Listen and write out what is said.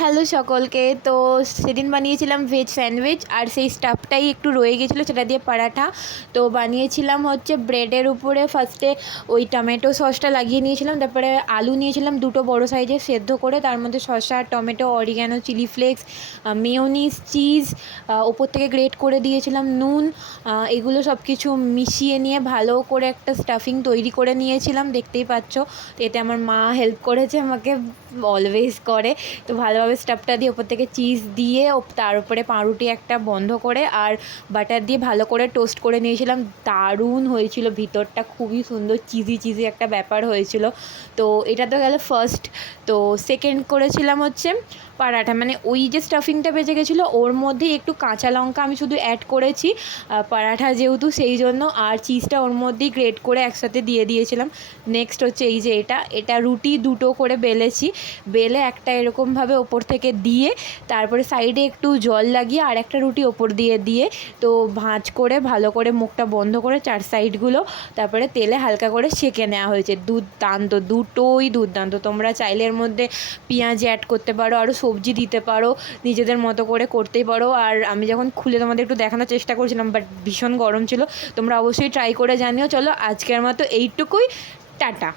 Hello সকলকে। তো সেদিন বানিয়েছিলাম ভেজ স্যান্ডউইচ, আর সেই স্টাফটাই একটু রয়ে গেছিলো, সেটা দিয়ে পরাঠা। তো বানিয়েছিলাম হচ্ছে ব্রেডের উপরে ফার্স্টে ওই টমেটো সসটা লাগিয়ে নিয়েছিলাম, তারপরে আলু নিয়েছিলাম দুটো বড় সাইজের সেদ্ধ করে, তার মধ্যে শসা, tomato, oregano, chilli flakes, mayonnaise, cheese, ওপর থেকে গ্রেট করে দিয়েছিলাম, নুন, এগুলো সব কিছু মিশিয়ে নিয়ে ভালো করে একটা স্টাফিং তৈরি করে নিয়েছিলাম, দেখতেই পাচ্ছ। তো এতে আমার মা হেল্প করেছে, আমাকে অলওয়েজ করে। তো ভালোভাবে স্টাফটা দিয়ে ওপর থেকে চিজ দিয়ে তার উপরে পাউরুটি একটা বন্ধ করে আর বাটার দিয়ে ভালো করে টোস্ট করে নিয়েছিলাম। দারুণ হয়েছিল, ভিতরটা খুবই সুন্দর চিজি চিজি একটা ব্যাপার হয়েছিল। তো এটা তো গেল ফার্স্ট। তো সেকেন্ড করেছিলাম হচ্ছে পরাঠা, মানে ওই যে স্টাফিংটা বেঁচে গেছিলো ওর মধ্যে একটু কাঁচা লঙ্কা আমি শুধু অ্যাড করেছি, পরাঠা যেহেতু সেই জন্য, আর চিজটা ওর মধ্যেই গ্রেট করে একসাথে দিয়ে দিয়েছিলাম। নেক্সট হচ্ছে এই যে এটা রুটি দুটো করে বেলেছি, বেলে একটা এরকমভাবে ওপর থেকে দিয়ে তারপরে সাইডে একটু জল লাগিয়ে আর একটা রুটি ওপর দিয়ে তো ভাঁজ করে ভালো করে মুখটা বন্ধ করে চার সাইডগুলো তারপরে তেলে হালকা করে সেঁকে নেওয়া হয়েছে। দুর্দান্ত, দুটোই দুর্দান্ত। তোমরা চাইলে এর মধ্যে পেঁয়াজ অ্যাড করতে পারো, আরও সবজি দিতে পারো, নিজেদের মতো করে করতেই পারো। আর আমি যখন খুলে তোমাদের একটু দেখানোর চেষ্টা করছিলাম, বাট ভীষণ গরম ছিল। তোমরা অবশ্যই ট্রাই করে জানিও। চলো আজকের মতো এইটুকুই, টাটা।